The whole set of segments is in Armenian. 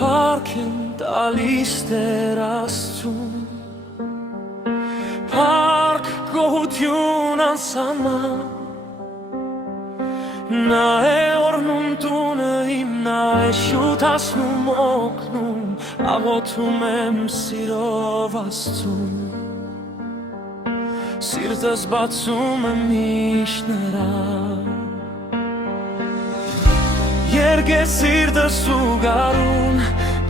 Parkin տալիս Տեր Աստծուն Park գոհություն անսահման Նա է օրհնում տունը իմ, նա է շուտ հասնում օգնում Աղոթում եմ սիրով Աստծուն Սիրտս բացում եմ միշտ նրան Երգե սիրտս ու գարուն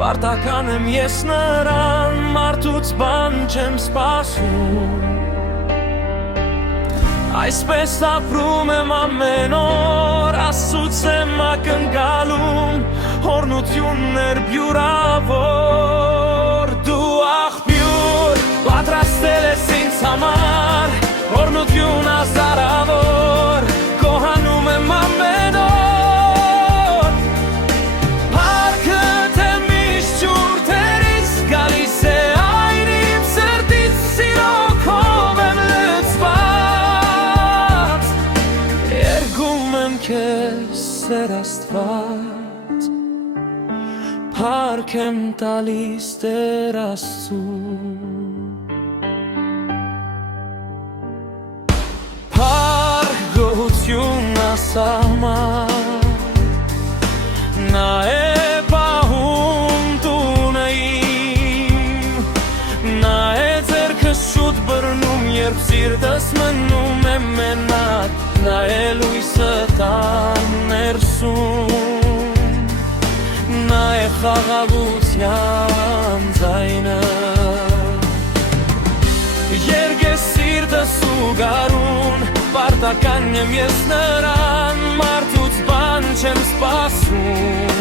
Պարտական եմ ես նրան Մարդուց բան չեմ սպասում Այսպես ապրում եմ ամեն օր Աստծուց եմ ակնկալում Օրհնություններ բյուրավոր Դու աղբյուր պատրաստել ես ինձ համար Օրհնություն հազարավոր Գոհանում եմ ամեն օր Փառքդ է միշտ ջուր Տերից գալիս է այն իմ սրտից Սիրով եմ լցված Երգում եմ քեզ Տեր Աստված Փառք եմ տալիս Տեր Աստծուն Փառք գոհություն ասահման Նա է պահում տունը իմ Նա է ձեռքս շուտ բռնում երբ սիրտս մնում է մենակ Նա է լույսը տան ներսում Նա է խաղաղության ձայնը Երգե սիրտս ու գարուն Պարտական եմ ես նրան Մարդուց բան չեմ սպասում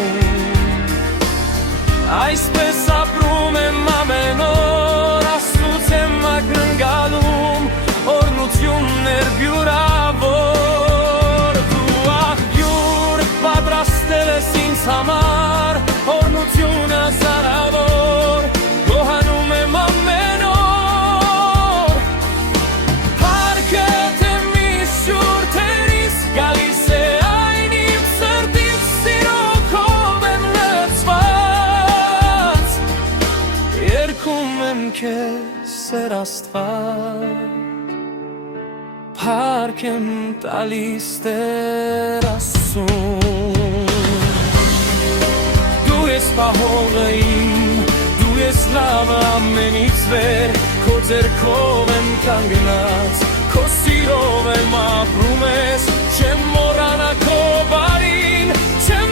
Այսպես ապրում եմ ամեն օր Աստծուց եմ ակնկալում Օրհնություններ բյուրավոր Դու աղբյուր պատրաստել ես ինձ համար Օրհնություն հազարավոր Գոհանում եմ ամեն օր Փառքդ է միշտ ջուր Տերից գալիս է այն իմ սրտից Սիրով եմ լցված Երգում եմ քեզ Տեր Աստված Փառք եմ տալիս Տեր Աստծուն Դու ես պահողը իմ Դու ես լավը ամենից վեր Քո ձեռքով եմ կանգնած Քո սիրով եմ ապրում ես Չեմ մոռանա քո բարին Չեմ